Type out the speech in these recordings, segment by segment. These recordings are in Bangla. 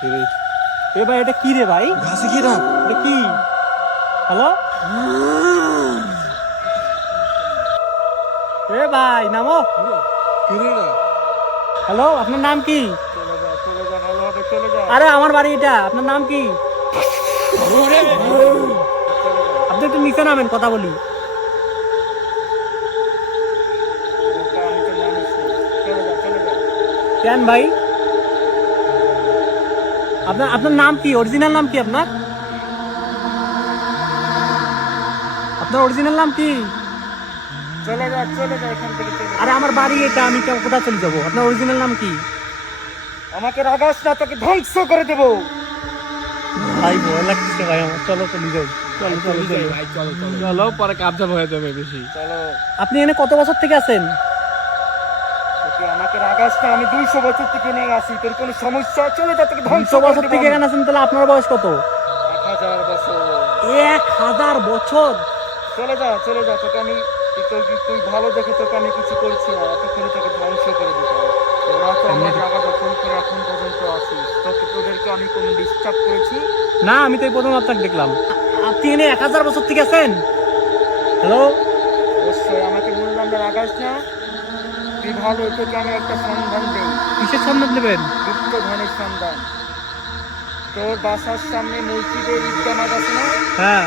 এ ভাই এটা কি রে ভাই? ঘাসে কি না? এটা কি? হ্যালো এ ভাই নামো। হ্যালো আপনার নাম কি? আরে আমার বাড়ি এটা, আপনার নাম কি? আপনি একটু নিচে নামেন, কথা বলি। কেন ভাই? আপনার আপনার নাম কি? অরিজিনাল নাম কি আপনার? আপনার অরিজিনাল নাম কি? চলে যা এখান থেকে চলে যা। আরে আমার বাড়ি এটা, আমি কোথায় চলে যাবো? আপনার অরিজিনাল নাম কি? আমাকে রাগাস না, তোকে ধ্বংস করে দেবো। ভাই ভয় লাগছে ভাই আমার, চলো চলে যাই। চলো পরে কাবজাব হয়ে যাবে বেশি। চলো। আপনি এনে কত বছর থেকে আছেন? তোকে আমাকে রাগাস না, আমি 200 বছর থেকে নিয়ে আসি। তোর কোনো সমস্যা? চলে যা, তোকে ধ্বংস 200 করে বছর দেবো থেকে আমি। এখানে আছেন, তাহলে আপনার বয়স কত? 1000 বছর। 1000 বছর? চলে যা, তোকে আমি তুই ভালো দেখে তোকে আমি কিছু করছি না, এতক্ষণে তোকে ধ্বংস করে দিতে হবে। তোরা তো আমার জায়গা দখল করে এখন পর্যন্ত আসিস, তোদেরকে আমি কোনো ডিস্টার্ব করেছি? না, আমি তো এই প্রথম আপনাকে দেখলাম। আপনি এনে 1000 বছর থেকে আছেন? হ্যালো অবশ্যই আমাকে বললাম না রাগাস না। তুই ভালো, তোকে আমি একটা সন্ধান দেই। কিসের সন্ধান দেবেন? গুপ্ত ধনের সন্ধান। তোর বাসার সামনে মসজিদের ঈদগাহ মাঠ আছে না? হ্যাঁ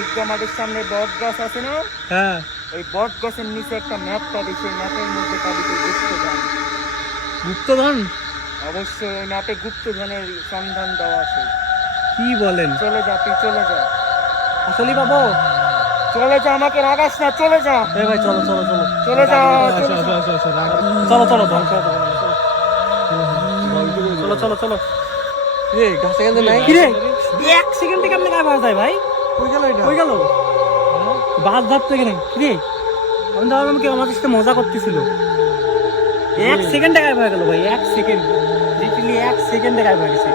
ঈদগাহ মাঠের সামনে বট গাছ আছে না? হ্যাঁ। ওই বট গাছের নিচে একটা ম্যাপ পাবি, সেই ম্যাপের মধ্যে পাবি তুই গুপ্তধন। গুপ্তধন? অবশ্যই ওই ম্যাপে গুপ্তধনের সন্ধান দেওয়া আছে। কি বলেন? চলে যা, তুই চলে যা। আসলেই পাবো? চলে যা, আমাকে রাগাস না, চলে যা। এ ভাই চলো চলো চলো চলে যা, চলো চলো ধ্বংস হতে হবে না, চলো চলো চলো। রে গাছে গেলে নাই কি রে, 1 সেকেন্ড থেকে আপনি গায়ে পাওয়া যায় ভাই? কই গেল এটা? কই গেল? বাস ধরতে গেলেন কি রে? আমি তো ভাবলাম কি আমাদের সাথে মজা করতেছিল। 1 সেকেন্ডে গায়ে হয়ে গেল ভাই, 1 সেকেন্ড, লিটারলি 1 সেকেন্ডে গায়ে হয়ে গেছে।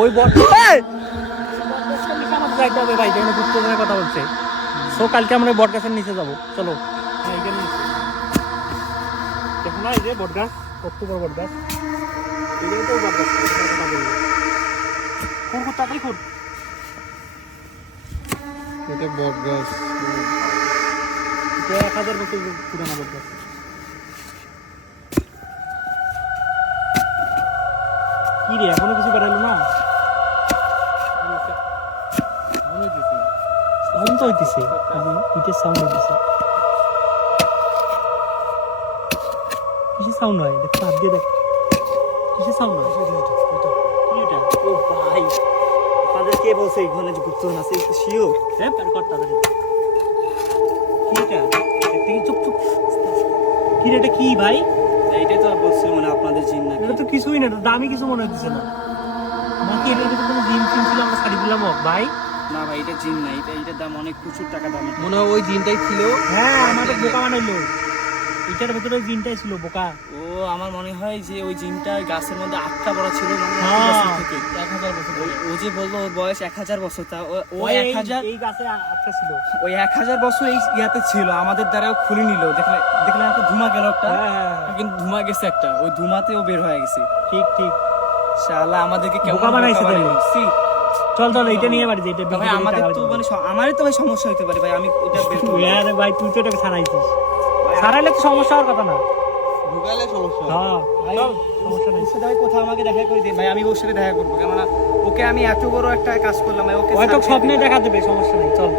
ওই বট যাইতে হবে ভাই, যেখানে গুপ্তধনের কথা বলছে। সো কালকে আমরা বট গাছের নিচে যাবো, চলো। হ্যাঁ এখানে নিচে দেখো না, এই যে বট গাছ, কত বড় বট গাছ। এখানে তো বট গাছ, এখানে কথা বলবো। খুব তাড়াতাড়ি খুব। এটা বট গাছ। 1000 বছর পুরানো বট গাছ। কি রে, এখনো কিছু বেরালো না? সাউন্ড তো হইতেছে, ইটের সাউন্ড হইতেছে। কিসের সাউন্ড হয়? দেখ হাত দিয়ে দেখ, কিসের সাউন্ড হয়? কি এটা? ও ভাই, তাদের কে বলছে এখানে যে গুপ্তধন আছে? শিওর? হ্যাঁ বের কর তাড়াতাড়ি। কি এটা? দেখতে কি? চুপ চুপ। কি রে, এটা কি ভাই? এইটাই তো বলছি মানে আপনাদের জিন নাকি? এটা তো কিছুই না, এটা দামি কিছু মনে হচ্ছে না। নাকি এটার ভিতরে কোনো জিম টিম ছিল, আমরা ছাড়ি দিলাম ভাই? না ভাই, এটা জিন না, এটার দাম অনেক প্রচুর টাকা দাম। মনে হয় ওই দিনটাই ছিল। হ্যাঁ আমাদের বোকা বানাইলো, এটার ভিতরে ওই জিনটাই ছিল বোকা। ও আমার মনে হয় যে ওই জিনটা গাছের মধ্যে আটকা পড়া ছিল, মানে হ্যাঁ। গাছের থেকে 1000 বছর। ও যে বললো ওর বয়স 1000 বছর, তা ও ওই 1000 এই গাছে আটকা ছিল। ওই 1000 বছর এই ইয়াতে ছিল, আমাদের দ্বারাও খুলে নিল। দেখলে একটা ধুমা গেল একটা, হ্যাঁ কিন্তু ধুমা গেছে একটা, ওই ধুমাতে ও বের হয়ে গেছে। ঠিক ঠিক। শালা আমাদেরকে কেমন বোকা বানাইছে বোকা তাহলে। বানাইছে। চল চল এইটা নিয়ে বাড়ি যাই, এটা ভাই আমাদের তো মানে আমারই তো ভাই সমস্যা হতে পারে ভাই, আমি এটা বের করব। আরে ভাই তুই তো এটাকে ছাড়াইছিস, ছাড়াইলে তো সমস্যা হওয়ার কথা না। ঢুকালে সমস্যা। হ্যাঁ চল, সমস্যা নেই। ওর সাথে ভাই কোথাও আমাকে দেখা করে দিন ভাই, আমি ওর সাথে দেখা করবো। কেননা ওকে আমি এত বড় একটা কাজ করলাম ভাই, ওকে হয়তো ছাড় দিয়ে স্বপ্নে দিলাম। দেখা দেবে, সমস্যা নেই, চল।